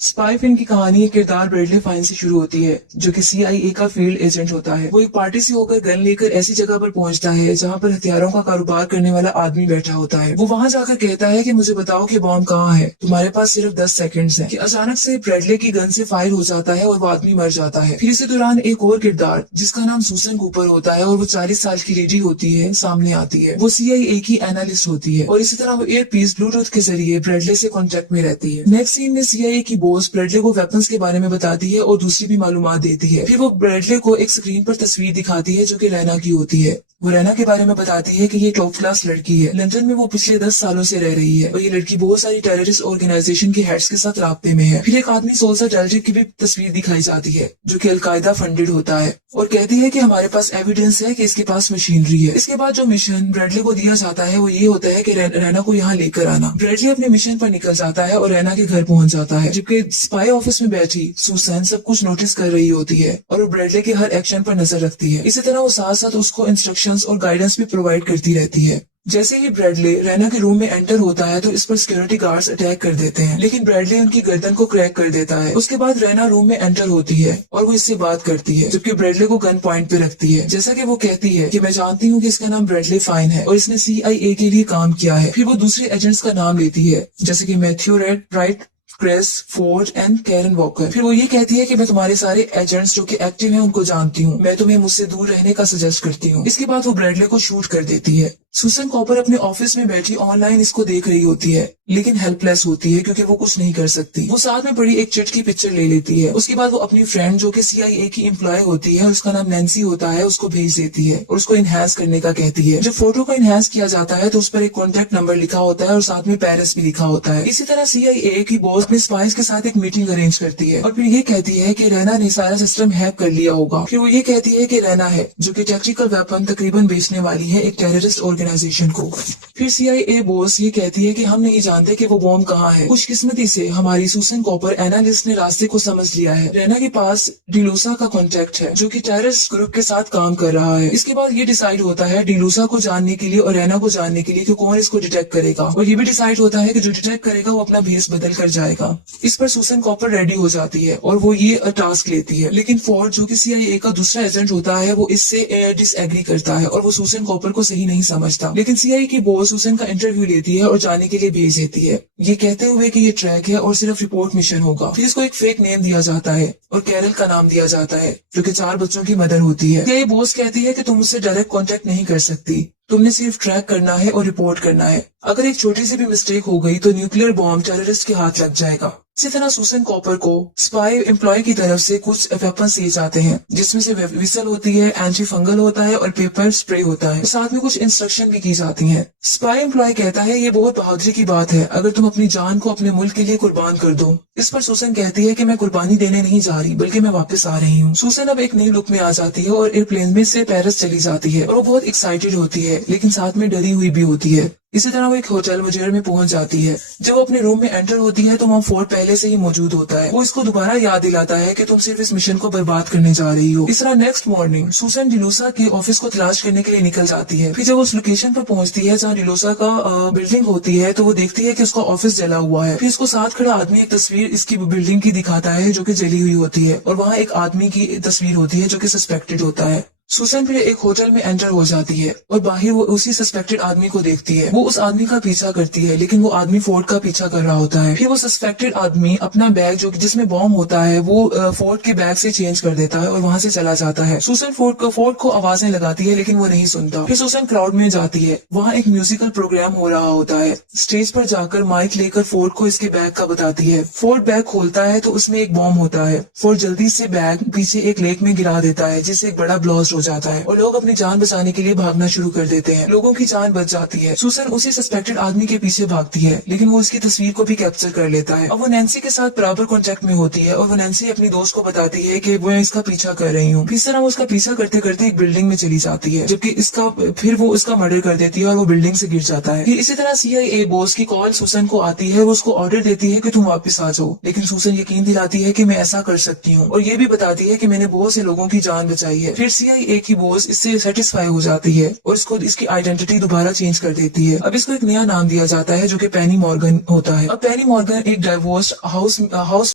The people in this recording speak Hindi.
स्पाई फिल्म की कहानी एक किरदार ब्रैडली फाइन से शुरू होती है, जो कि CIA का फील्ड एजेंट होता है। वो एक पार्टी से होकर गन लेकर ऐसी जगह पर पहुंचता है जहां पर हथियारों का कारोबार करने वाला आदमी बैठा होता है। वो वहां जाकर कहता है कि मुझे बताओ कि बॉम्ब कहाँ है, तुम्हारे पास सिर्फ 10 सेकंड्स हैं। कि अचानक से ब्रैडली की गन से फायर हो जाता है और वो आदमी मर जाता है। फिर इसी दौरान एक और किरदार जिसका नाम सुसन कूपर होता है और वो 40 साल की लेडी होती है सामने आती है। वो CIA की एनालिस्ट होती है और इसी तरह वो एयरपीस ब्लूटूथ के जरिए ब्रैडली से कॉन्टेक्ट में रहती है। नेक्स्ट सीन में CIA की बॉस ब्रैडली को वेपन्स के बारे में बताती है और दूसरी भी मालूमात देती है। फिर वो ब्रैडली को एक स्क्रीन पर तस्वीर दिखाती है जो कि रैना की होती है। वो रैना के बारे में बताती है कि ये टॉप क्लास लड़की है। लंदन में वो पिछले 10 सालों से रह रही है और ये लड़की बहुत सारी टेररिस्ट ऑर्गेनाइजेशन के हेड्स के साथ राब्ते में है। फिर एक आदमी सोल्सा डेल्जिक की भी तस्वीर दिखाई जाती है जो कि अलकायदा फंडेड होता है और कहती है कि हमारे पास एविडेंस है कि इसके पास मशीनरी है। इसके बाद जो मिशन ब्रैडली को दिया जाता है वो ये होता है कि रैना को यहाँ लेकर आना। ब्रैडली अपने मिशन पर निकल जाता है और रैना के घर पहुंच जाता है, जबकि स्पाई ऑफिस में बैठी सुसन सब कुछ नोटिस कर रही होती है और वो ब्रैडली के हर एक्शन पर नजर रखती है। इसी तरह वो साथ साथ उसको इंस्ट्रक्शंस और गाइडेंस भी प्रोवाइड करती रहती है। जैसे ही ब्रैडली रैना के रूम में एंटर होता है तो इस पर सिक्योरिटी गार्ड्स अटैक कर देते हैं, लेकिन ब्रैडली उनकी गर्दन को क्रैक कर देता है। उसके बाद रैना रूम में एंटर होती है और वो इससे बात करती है, जबकि ब्रैडली को गन पॉइंट पे रखती है। जैसा कि वो कहती है कि मैं जानती हूँ कि इसका नाम ब्रैडली फाइन है और इसने CIA के लिए काम किया है। फिर वो दूसरे एजेंट्स का नाम लेती है, जैसे कि Matthew Wright, Cress, Ford and Karen Walker. फिर वो ये कहती है कि मैं तुम्हारे सारे एजेंट्स जो कि एक्टिव हैं उनको जानती हूँ, मैं तुम्हें मुझसे दूर रहने का सजेस्ट करती हूँ। इसके बाद वो ब्रैडली को शूट कर देती है। सुसन कॉपर अपने ऑफिस में बैठी ऑनलाइन इसको देख रही होती है, लेकिन हेल्पलेस होती है क्योंकि वो कुछ नहीं कर सकती। वो साथ में पड़ी एक चिट की पिक्चर ले लेती है। उसके बाद वो अपनी फ्रेंड जो कि CIA की एम्प्लॉय होती है और उसका नाम नैन्सी होता है उसको भेज देती है और उसको इनहेंस करने का कहती है। जब फोटो को इनहेंस किया जाता है तो उस पर एक कॉन्टेक्ट नंबर लिखा होता है और साथ में पेरिस भी लिखा होता है। इसी तरह CIA की बॉस अपने स्पाइस के साथ एक मीटिंग अरेंज करती है और फिर ये कहती है कि रैना ने सारा सिस्टम हैक कर लिया होगा। फिर वो ये कहती है कि रैना है जो कि टैक्टिकल वेपन तकरीबन बेचने वाली है एक टेररिस्ट ऑर्गेनाइजेशन को। फिर CIA बॉस ये कहती है कि हम नहीं जानते कि वो बॉम्ब कहाँ है। खुशकिस्मती से हमारी सुसन कॉपर एनालिस्ट ने रास्ते को समझ लिया है। रैना के पास डिलूसा का कॉन्टेक्ट है जो कि टेररिस्ट ग्रुप के साथ काम कर रहा है। इसके बाद ये डिसाइड होता है डिलूसा को जानने के लिए और रैना को जानने के लिए कि कौन इसको डिटेक्ट करेगा, और ये भी डिसाइड होता है कि जो डिटेक्ट करेगा वो अपना भेस बदल कर जाएगा। इस पर सुसन कॉपर रेडी हो जाती है और वो ये टास्क लेती है, लेकिन फोर्ड जो कि CIA का दूसरा एजेंट होता है वो इससे डिसएग्री करता है और वो सुसन कॉपर को सही नहीं समझता। लेकिन CIA की बॉस सुसन का इंटरव्यू लेती है और जाने के लिए भेज देती है, ये कहते हुए कि ये ट्रैक है और सिर्फ रिपोर्ट मिशन होगा। फिर इसको एक फेक नेम दिया जाता है और कैरल का नाम दिया जाता है जो कि 4 बच्चों की मदर होती है। ये बॉस कहती है कि तुम मुझसे डायरेक्ट कांटेक्ट नहीं कर सकती, तुमने सिर्फ ट्रैक करना है और रिपोर्ट करना है। अगर एक छोटी सी भी मिस्टेक हो गई तो न्यूक्लियर बॉम्ब टेररिस्ट के हाथ लग जाएगा। इसी तरह सुसन कॉपर को स्पाई एम्प्लॉय की तरफ से कुछ वेपन दिए जाते हैं, जिसमें से विसल होती है, एंटी फंगल होता है और पेपर स्प्रे होता है। साथ में कुछ इंस्ट्रक्शन भी की जाती हैं। स्पाई एम्प्लॉय कहता है ये बहुत बहादुरी की बात है अगर तुम अपनी जान को अपने मुल्क के लिए कुर्बान कर दो। इस पर सुसन कहती है कि मैं कुर्बानी देने नहीं जा रही बल्कि मैं वापस आ रही हूँ। सुसन अब एक नई लुक में आ जाती है और एयरप्लेन में से पेरिस चली जाती है और वो बहुत एक्साइटेड होती है, लेकिन साथ में डरी हुई भी होती है। इसी तरह वो एक होटल मुजेर में पहुंच जाती है। जब वो अपने रूम में एंटर होती है तो वहाँ फोर्ड पहले से ही मौजूद होता है। वो इसको दोबारा याद दिलाता है कि तुम सिर्फ इस मिशन को बर्बाद करने जा रही हो। इस तरह नेक्स्ट मॉर्निंग सुसन डिलूसा के ऑफिस को तलाश करने के लिए निकल जाती है। फिर जब उस लोकेशन पर पहुंचती है जहाँ डिलूसा का बिल्डिंग होती है तो वो देखती है कि उसका ऑफिस जला हुआ है। फिर इसको साथ खड़ा आदमी एक तस्वीर इसकी बिल्डिंग की दिखाता है जो कि जली हुई होती है और वहाँ एक आदमी की तस्वीर होती है जो कि सस्पेक्टेड होता है। सुसन फिर एक होटल में एंटर हो जाती है और बाहर वो उसी सस्पेक्टेड आदमी को देखती है। वो उस आदमी का पीछा करती है, लेकिन वो आदमी फोर्ड का पीछा कर रहा होता है। फिर वो सस्पेक्टेड आदमी अपना बैग जो जिसमें बॉम्ब होता है वो फोर्ड के बैग से चेंज कर देता है और वहाँ से चला जाता है। सुसन फोर्ड को आवाजें लगाती है, लेकिन वो नहीं सुनता। फिर सुसन क्राउड में जाती है, वहाँ एक म्यूजिकल प्रोग्राम हो रहा होता है। स्टेज पर जाकर माइक लेकर फोर्ड को इसके बैग का बताती है। फोर्ड बैग खोलता है तो उसमें एक बॉम्ब होता है। फोर्ड जल्दी से बैग पीछे एक लेक में गिरा देता है, जिससे एक बड़ा ब्लास्ट हो जाता है और लोग अपनी जान बचाने के लिए भागना शुरू कर देते हैं। लोगों की जान बच जाती है। सुसन उसी सस्पेक्टेड आदमी के पीछे भागती है, लेकिन वो उसकी तस्वीर को भी कैप्चर कर लेता है। अब वो नैन्सी के साथ बराबर कांटेक्ट में होती है और वो नैन्सी अपनी दोस्त को बताती है कि वो इसका पीछा कर रही हूँ। इस तरह वो उसका पीछा करते करते एक बिल्डिंग में चली जाती है, जबकि फिर वो उसका मर्डर कर देती है और वो बिल्डिंग से गिर जाता है। इसी तरह CIA बॉस की कॉल सुसन को आती है। वो उसको ऑर्डर देती है कि तुम वापस आ जाओ, लेकिन सुसन यकीन दिलाती है कि मैं ऐसा कर सकती हूँ और ये भी बताती है कि मैंने बहुत से लोगों की जान बचाई है। फिर CIA की बॉस इससे सेटिस्फाई हो जाती है और इसकी आइडेंटिटी दोबारा चेंज कर देती है। अब इसको एक नया नाम दिया जाता है जो कि पेनी मॉर्गन होता है। अब पेनी मॉर्गन एक डाइवोर्स हाउस